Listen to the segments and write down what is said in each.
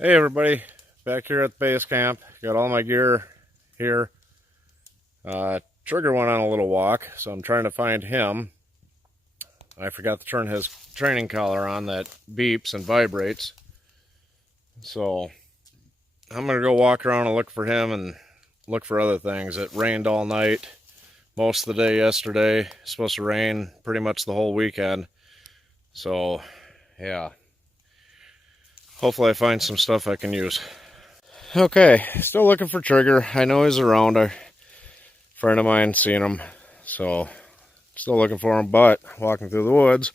Hey everybody, back here at the base camp. Got all my gear here. Trigger went on a little walk, so I'm trying to find him. I forgot to turn his training collar on that beeps and vibrates. So I'm gonna go walk around and look for him and look for other things. It rained all night, most of the day yesterday. It's supposed to rain pretty much the whole weekend. So yeah. Hopefully I find some stuff I can use. Okay, still looking for Trigger. I know he's around. A friend of mine seen him, so still looking for him. But walking through the woods,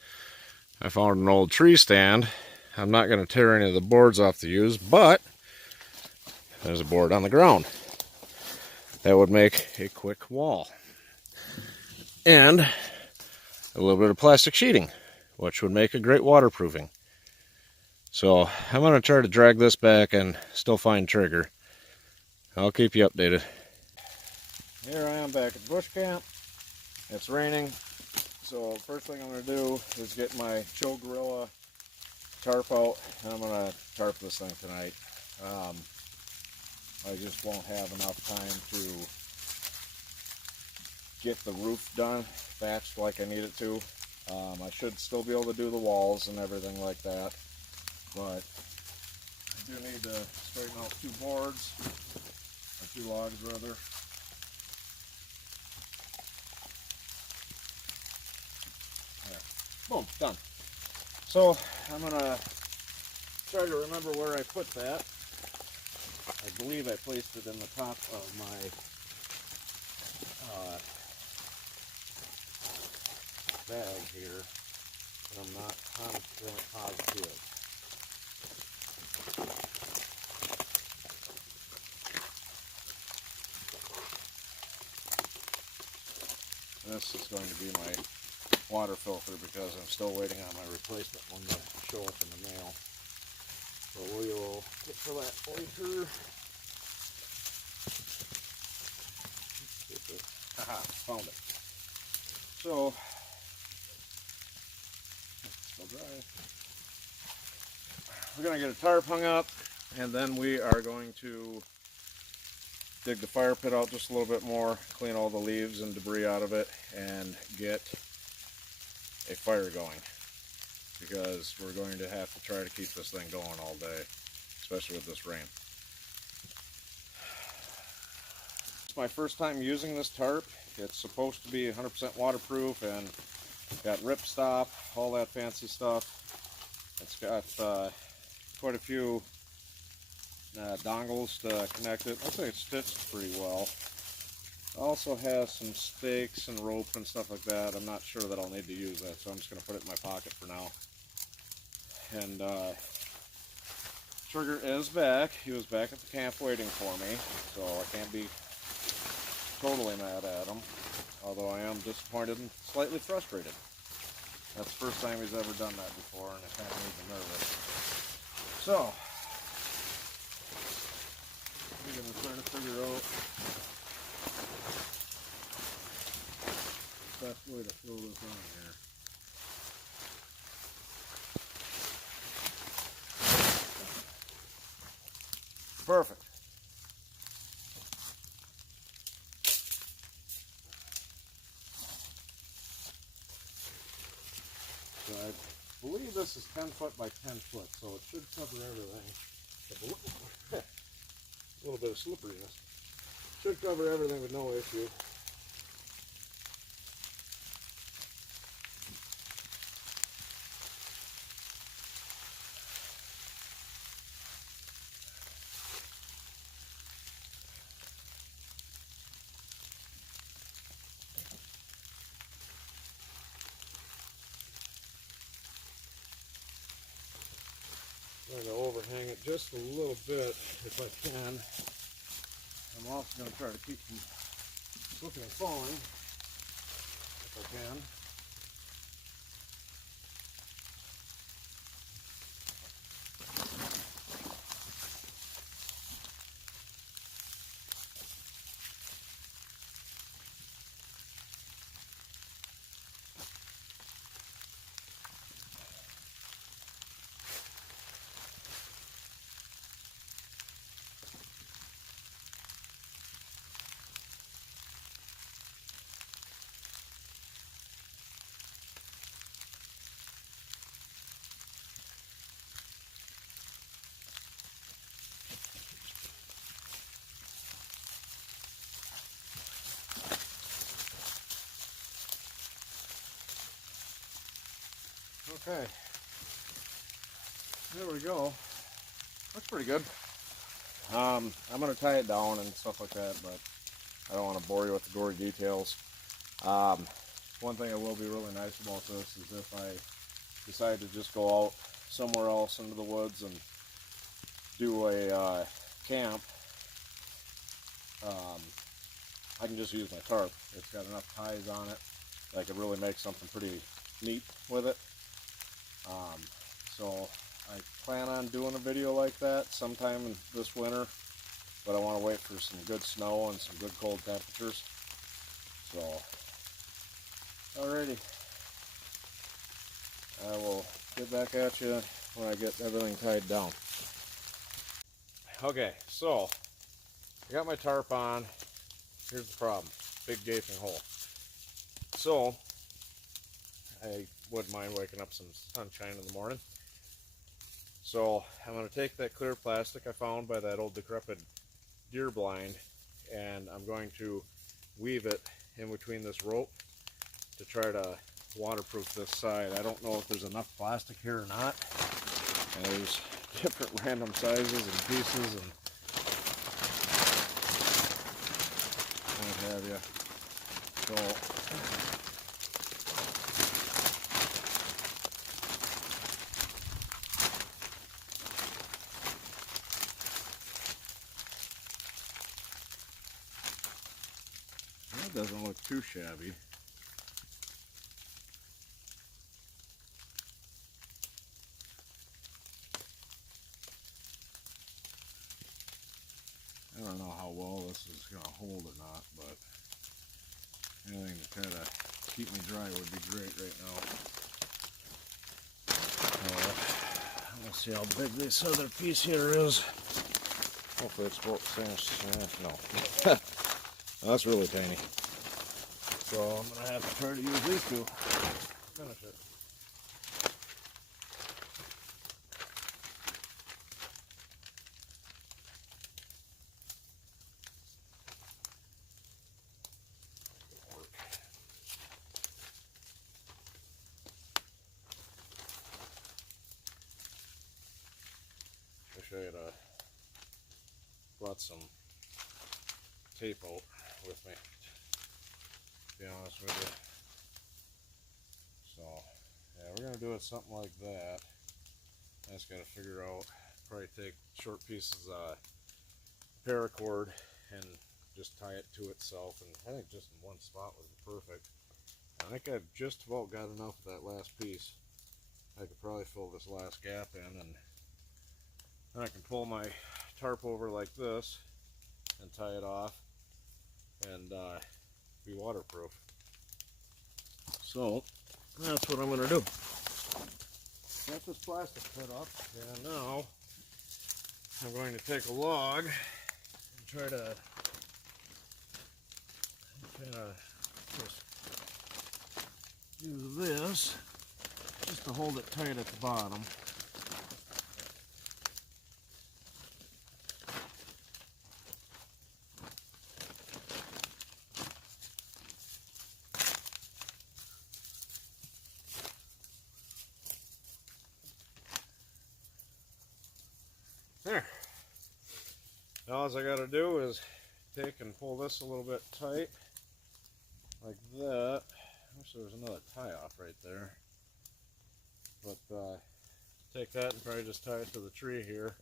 I found an old tree stand. I'm not going to tear any of the boards off to use, but there's a board on the ground. That would make a quick wall. And a little bit of plastic sheeting, which would make a great waterproofing. So I'm going to try to drag this back and still find Trigger. I'll keep you updated. Here I am back at bush camp. It's raining. So first thing I'm going to do is get my Chill Gorilla tarp out. And I'm going to tarp this thing tonight. I just won't have enough time to get the roof done, thatched like I need it to. I should still be able to do the walls and everything like that. But I do need to straighten out two boards, or two logs rather. There. Boom, done. So I'm gonna try to remember where I put that. I believe I placed it in the top of my bag here, but I'm not 100% positive. This is going to be my water filter because I'm still waiting on my replacement one to show up in the mail. So we will get to that later. Haha, found it. So, it's still dry. We're going to get a tarp hung up, and then we are going to dig the fire pit out just a little bit more, clean all the leaves and debris out of it, and get a fire going. because we're going to have to try to keep this thing going all day, especially with this rain. It's my first time using this tarp. It's supposed to be 100% waterproof and got ripstop, all that fancy stuff. It's got quite a few dongles to connect it. Looks like it's stitched pretty well. Also has some stakes and rope and stuff like that. I'm not sure that I'll need to use that, so I'm just going to put it in my pocket for now. And Trigger is back. He was back at the camp waiting for me, so I can't be totally mad at him, although I am disappointed and slightly frustrated. That's the first time he's ever done that before, and it kind of made me nervous. So, I'm going to try to figure out the best way to throw this on here. Perfect. So I believe this is 10 foot by 10 foot, so it should cover everything. A little bit of slipperiness. Should cover everything with no issue. I'm going to overhang it just a little bit if I can. I'm also going to try to keep from slipping and falling if I can. Okay, there we go. Looks pretty good. I'm going to tie it down and stuff like that, but I don't want to bore you with the gory details. One thing that will be really nice about this is if I decide to just go out somewhere else into the woods and do a camp, I can just use my tarp. It's got enough ties on it that I could really make something pretty neat with it. So I plan on doing a video like that sometime this winter, but I want to wait for some good snow and some good cold temperatures. So, alrighty, I will get back at you when I get everything tied down. Okay, so I got my tarp on. Here's the problem: big gaping hole. So I wouldn't mind waking up some sunshine in the morning. So I'm going to take that clear plastic I found by that old decrepit deer blind, and I'm going to weave it in between this rope to try to waterproof this side. I don't know if there's enough plastic here or not. And there's different random sizes and pieces and what have you. So that doesn't look too shabby. I don't know how well this is going to hold or not, but anything to kind of keep me dry would be great right now. Let's see how big this other piece here is. Hopefully it's about the same. No. That's really tiny. So I'm going to have to try to use these two to finish it. I had brought some tape out with me, to be honest with you. So, yeah, we're going to do it something like that. I just got to figure out, probably take short pieces of paracord and just tie it to itself, and I think just in one spot would be perfect. I think I've just about got enough of that last piece. I could probably fill this last gap in, and then I can pull my tarp over like this and tie it off and be waterproof. So that's what I'm going to do. Got this plastic cut up, and now I'm going to take a log and try to just use this just to hold it tight at the bottom. There. Now all I got to do is take and pull this a little bit tight, like that. I wish there was another tie off right there. But take that and probably just tie it to the tree here.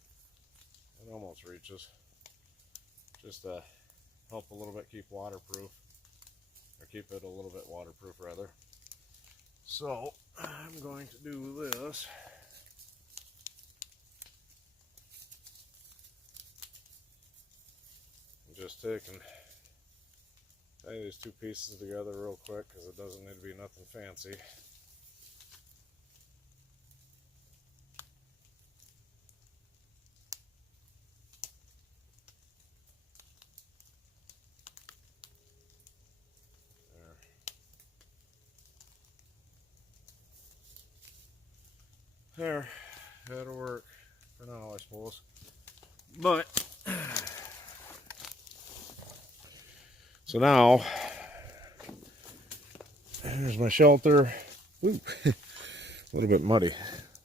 It almost reaches. Just to help a little bit keep waterproof, or keep it a little bit waterproof rather. So I'm going to do this. Just take and tie these two pieces together real quick, because it doesn't need to be nothing fancy. There, that'll work for now, I suppose. But so now, here's my shelter. Ooh, a little bit muddy.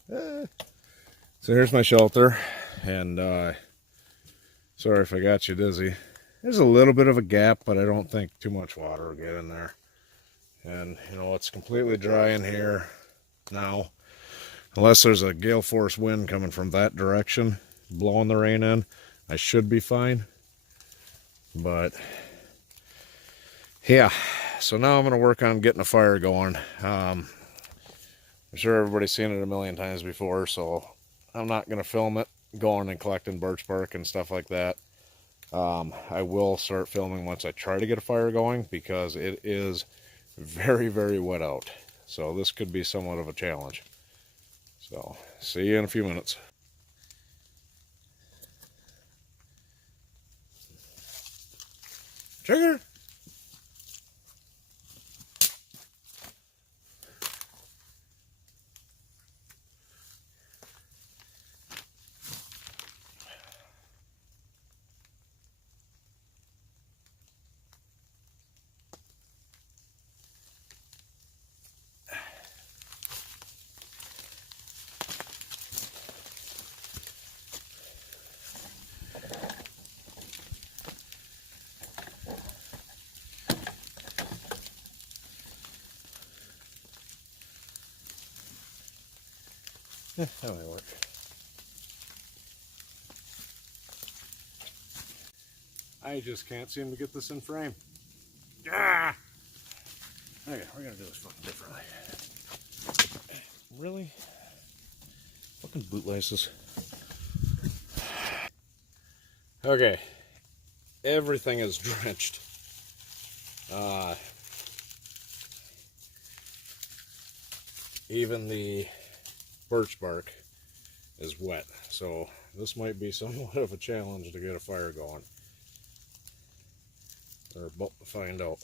So here's my shelter, and sorry if I got you dizzy. There's a little bit of a gap, but I don't think too much water will get in there. And you know, it's completely dry in here now, unless there's a gale force wind coming from that direction, blowing the rain in. I should be fine. But yeah, so now I'm going to work on getting a fire going. I'm sure everybody's seen it a million times before, so I'm not going to film it going and collecting birch bark and stuff like that. I will start filming once I try to get a fire going, because it is very, very wet out. So this could be somewhat of a challenge. So see you in a few minutes. Trigger! That might work. I just can't seem to get this in frame. Ah! Okay, we're gonna do this fucking differently. Really? Fucking bootlaces. Okay. Everything is drenched. Even the birch bark is wet, so this might be somewhat of a challenge to get a fire going. We're about to find out.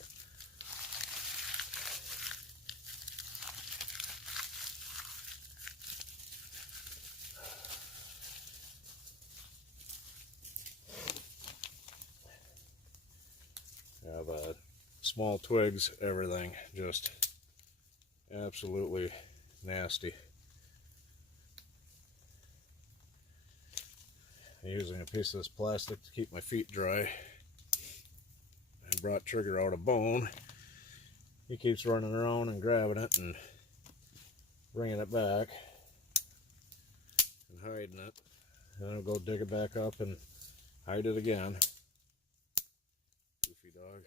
Yeah, the small twigs, everything, just absolutely nasty. using a piece of this plastic to keep my feet dry. I brought Trigger out a bone. He keeps running around and grabbing it and bringing it back and hiding it. Then I'll go dig it back up and hide it again. Goofy dog.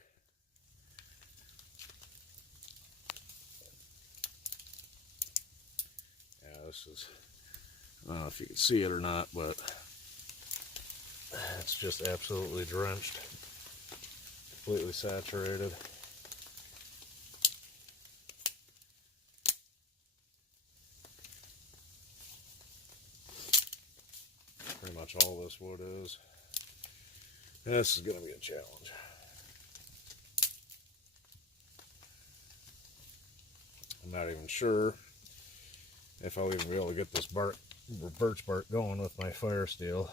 Yeah, this is, I don't know if you can see it or not, but it's just absolutely drenched, completely saturated. Pretty much all this wood is. This is going to be a challenge. I'm not even sure if I'll even be able to get this birch bark going with my fire steel.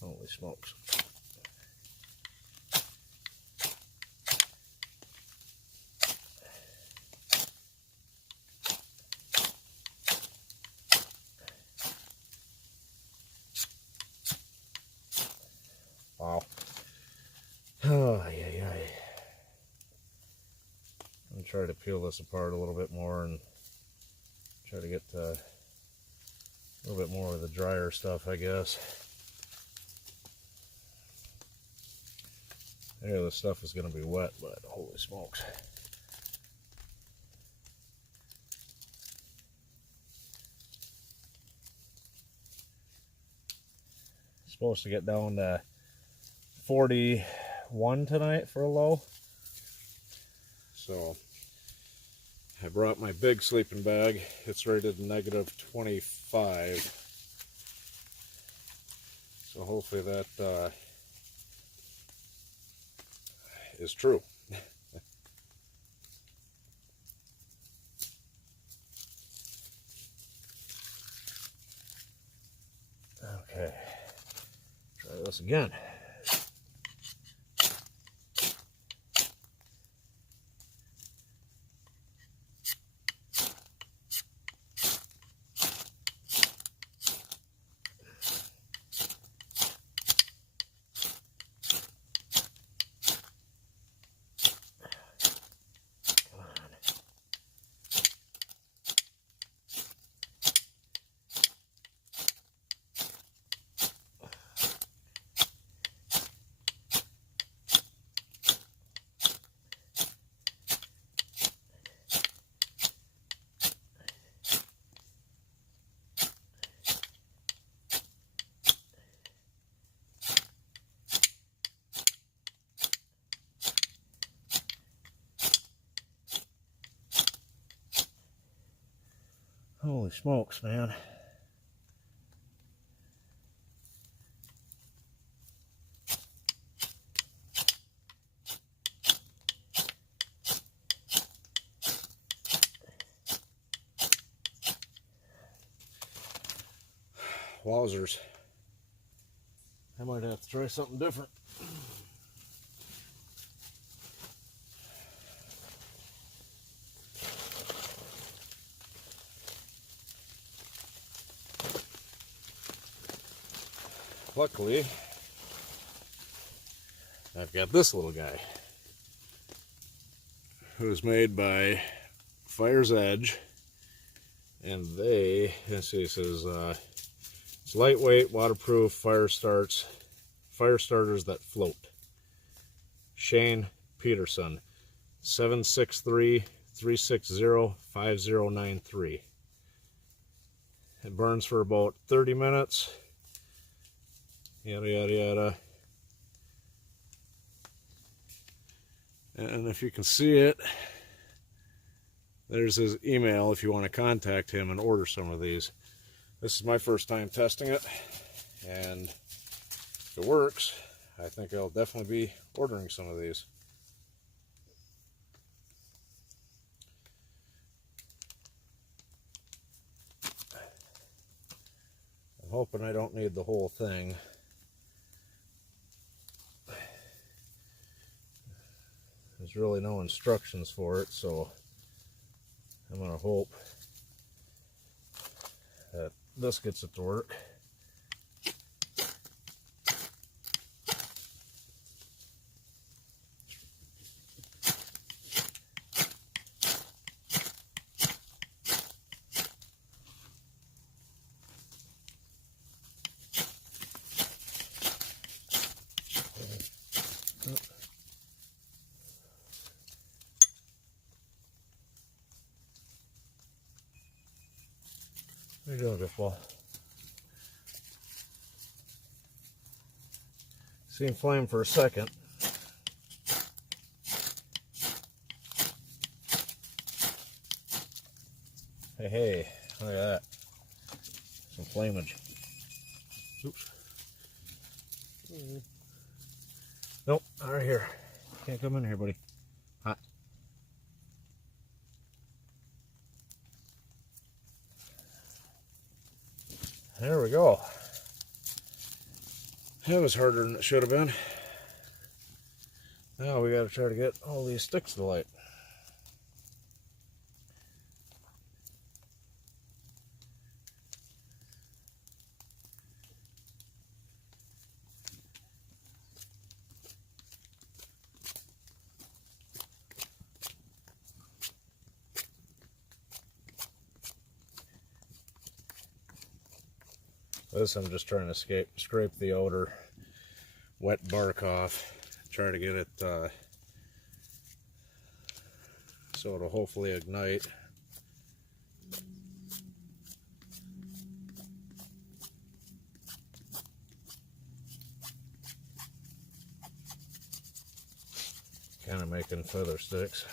Holy smokes. Wow. Oh, yeah, yeah. I'm going to try to peel this apart a little bit more and try to get a little bit more of the drier stuff, I guess. There, this stuff is going to be wet, but holy smokes. Supposed to get down to 41 tonight for a low. So I brought my big sleeping bag. It's rated -25. So hopefully that is true. Okay, try this again. Holy smokes, man. Wowzers. I might have to try something different. Luckily, I've got this little guy who's made by Fire's Edge, and let's see, it says it's lightweight, waterproof, fire starters that float. Shane Peterson, 763-360-5093. It burns for about 30 minutes. Yada yada yada. And if you can see it, there's his email if you want to contact him and order some of these. This is my first time testing it, and if it works, I think I'll definitely be ordering some of these. I'm hoping I don't need the whole thing. There's really no instructions for it, so I'm going to hope that this gets it to work. What are you doing, Biffball? Seen flame for a second. Hey, hey, look at that. Some flamage. Oops. Nope, not right here. Can't come in here, buddy. Hot. There we go. That was harder than it should have been. Now we got to try to get all these sticks to light. This I'm just trying to scrape the outer wet bark off. Try to get it so it'll hopefully ignite. Kind of making feather sticks.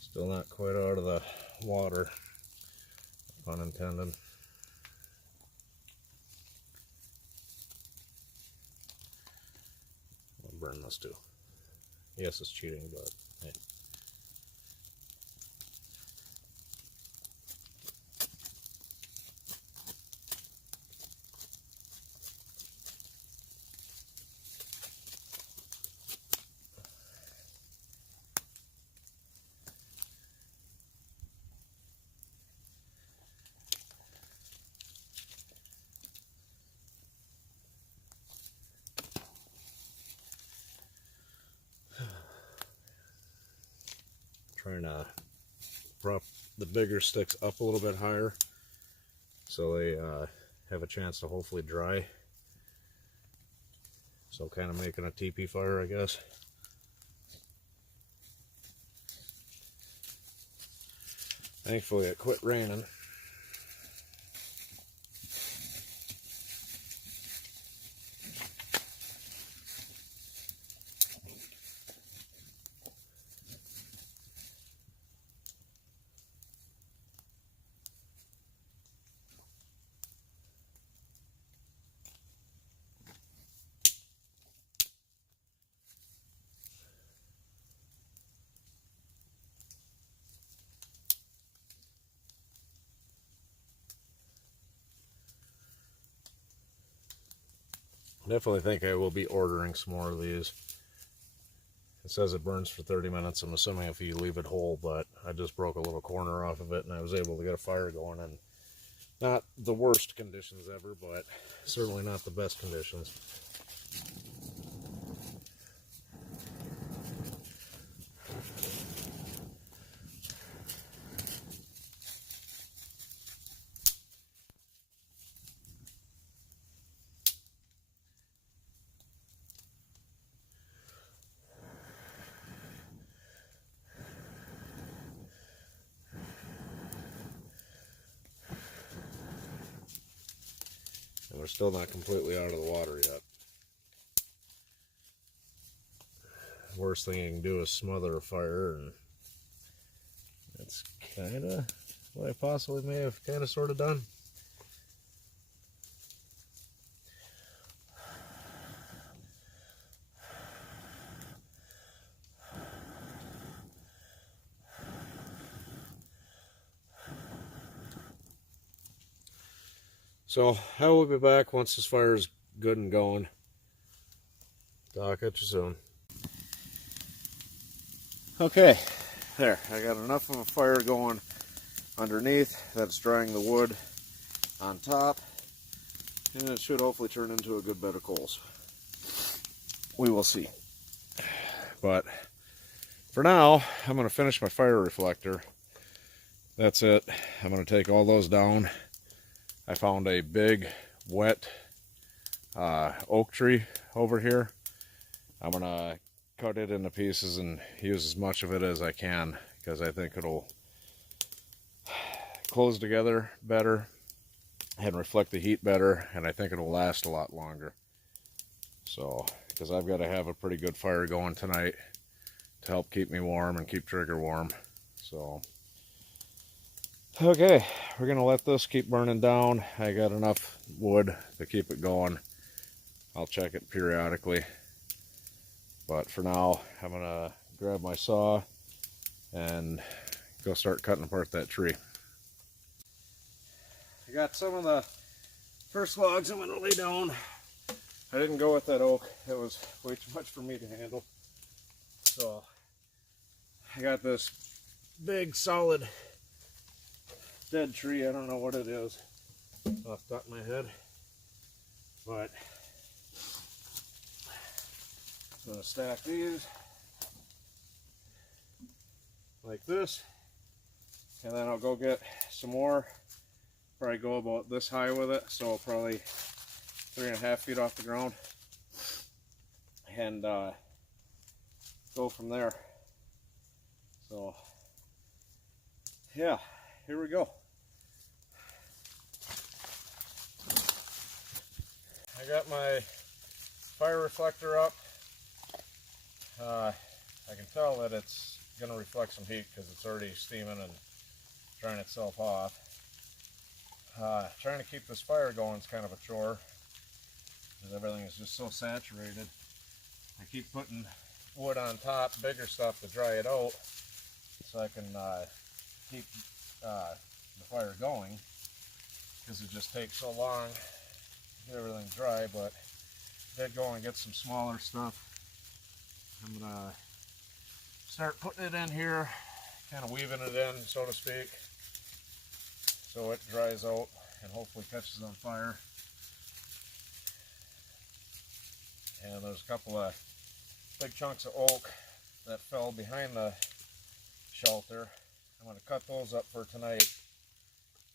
Still not quite out of the water, pun intended. I'll burn this too. Yes, it's cheating, but hey. Trying to prop the bigger sticks up a little bit higher so they have a chance to hopefully dry. So kind of making a teepee fire, I guess. Thankfully it quit raining. Definitely think I will be ordering some more of these. It says it burns for 30 minutes. I'm assuming if you leave it whole, but I just broke a little corner off of it and I was able to get a fire going in Not the worst conditions ever, but certainly not the best conditions. And we're still not completely out of the water yet. Worst thing you can do is smother a fire, and that's kind of what I possibly may have kind of sort of done. So I will be back once this fire is good and going. Talk at you soon. Okay, there. I got enough of a fire going underneath that's drying the wood on top, and it should hopefully turn into a good bed of coals. We will see. But for now, I'm going to finish my fire reflector. That's it. I'm going to take all those down. I found a big, wet oak tree over here. I'm going to cut it into pieces and use as much of it as I can, because I think it'll close together better and reflect the heat better, and I think it'll last a lot longer. So, because I've got to have a pretty good fire going tonight to help keep me warm and keep Trigger warm. So, okay, we're going to let this keep burning down. I got enough wood to keep it going. I'll check it periodically. But for now, I'm going to grab my saw and go start cutting apart that tree. I got some of the first logs I'm going to lay down. I didn't go with that oak. It was way too much for me to handle. So I got this big, solid, dead tree. I don't know what it is off the top of my head. But I'm going to stack these like this, and then I'll go get some more. Probably go about this high with it, so probably 3.5 feet off the ground, and go from there. So yeah, here we go. I got my fire reflector up. I can tell that it's going to reflect some heat because it's already steaming and drying itself off. Trying to keep this fire going is kind of a chore because everything is just so saturated. I keep putting wood on top, bigger stuff to dry it out, so I can keep the fire going, because it just takes so long to get everything dry. But I did go and get some smaller stuff. I'm going to start putting it in here, kind of weaving it in, so to speak, so it dries out and hopefully catches on fire. And there's a couple of big chunks of oak that fell behind the shelter. I'm going to cut those up for tonight,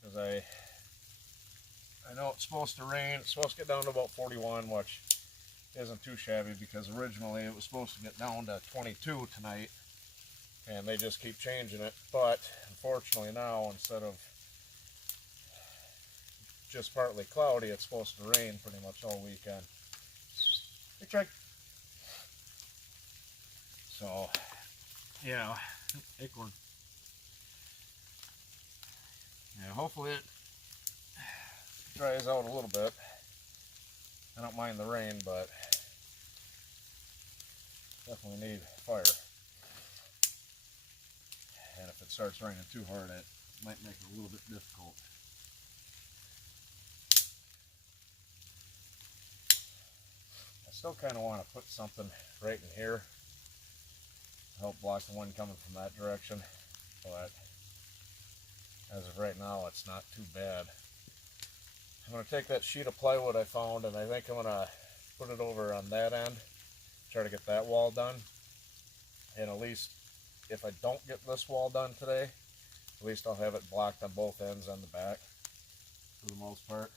because I know it's supposed to rain. It's supposed to get down to about 41, which isn't too shabby, because originally it was supposed to get down to 22 tonight, and they just keep changing it. But unfortunately now, instead of just partly cloudy, it's supposed to rain pretty much all weekend. Hey, Trey. So yeah, acorn. Yeah, hopefully it dries out a little bit. I don't mind the rain, but definitely need fire. And if it starts raining too hard, it might make it a little bit difficult. I still kind of want to put something right in here to help block the wind coming from that direction, but as of right now, it's not too bad. I'm going to take that sheet of plywood I found, and I think I'm going to put it over on that end, try to get that wall done. And at least if I don't get this wall done today, at least I'll have it blocked on both ends on the back for the most part.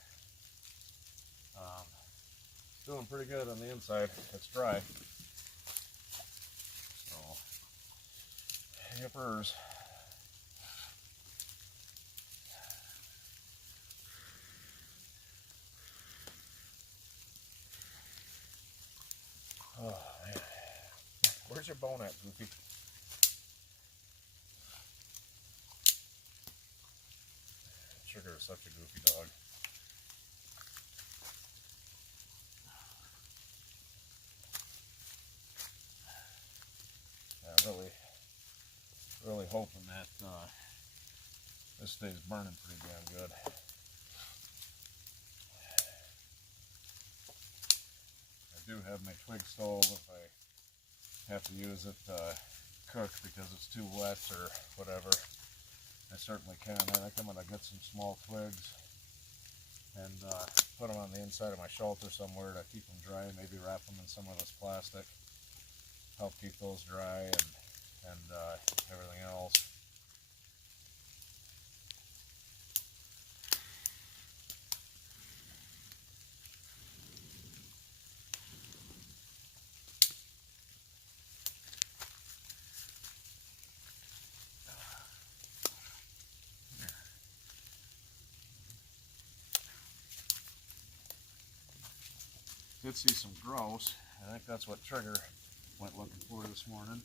Doing pretty good on the inside. It's dry. So, yippers. Oh, man. Where's your bone at, Goofy? Sugar is such a goofy dog. I'm really hoping that this stays burning pretty damn good. I do have my twig stove if I have to use it to cook because it's too wet or whatever. I certainly can. I think I'm going to get some small twigs and put them on the inside of my shelter somewhere to keep them dry. Maybe wrap them in some of this plastic. Help keep those dry and everything else. Did see some grouse. I think that's what Trigger went looking for this morning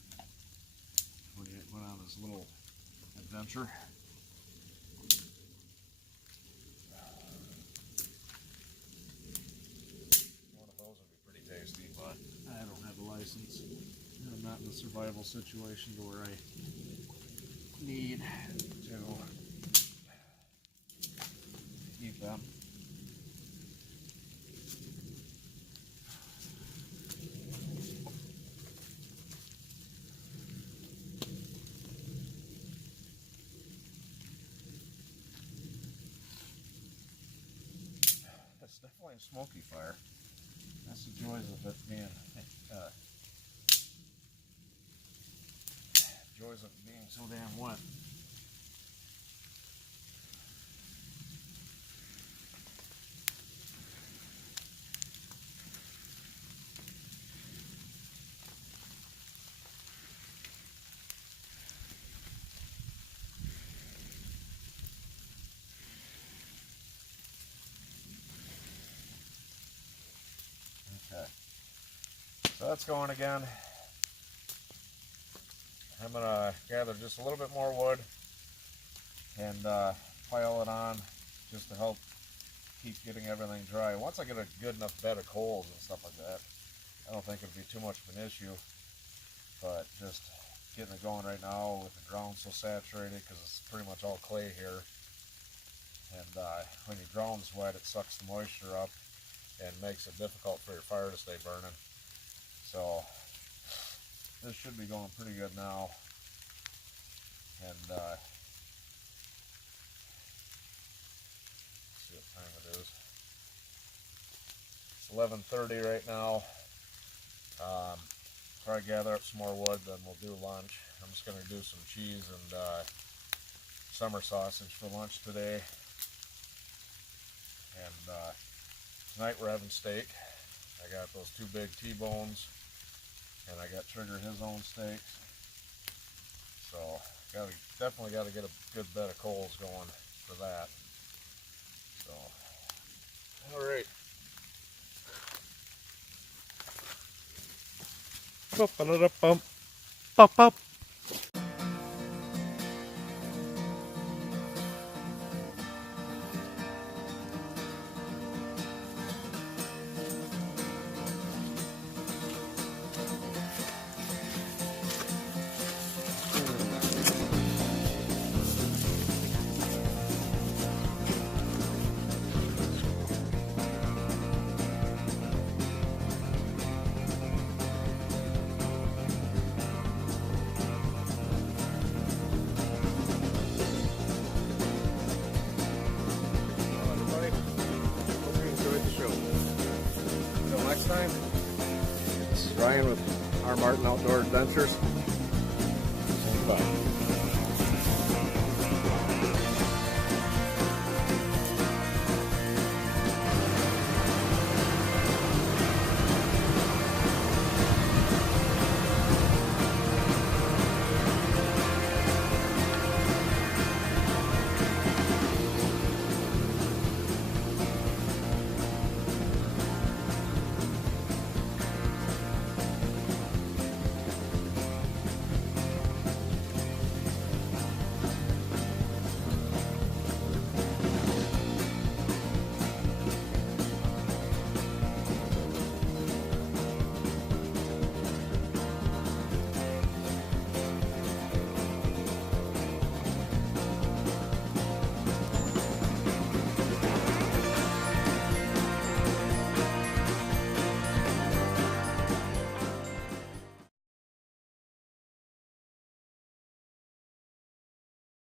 when he went on his little adventure. One of those would be pretty tasty, but I don't have a license. I'm not in a survival situation to where I need to eat them. It's definitely a smoky fire. That's the joys of it being so damn wet. Okay, so that's going again. I'm going to gather just a little bit more wood and pile it on just to help keep getting everything dry. Once I get a good enough bed of coals and stuff like that, I don't think it'll be too much of an issue. But just getting it going right now with the ground so saturated, because it's pretty much all clay here. And when your ground's wet, it sucks the moisture up and makes it difficult for your fire to stay burning. So this should be going pretty good now. And let's see what time it is. It's 11:30 right now. Try to gather up some more wood, then we'll do lunch. I'm just going to do some cheese and summer sausage for lunch today. And tonight we're having steak. I got those 2 big T-bones, and I got Trigger his own steaks. So definitely got to get a good bed of coals going for that. So, all right. Bump, bump, bump. Ryan with our Martin Outdoor Adventures. Bye.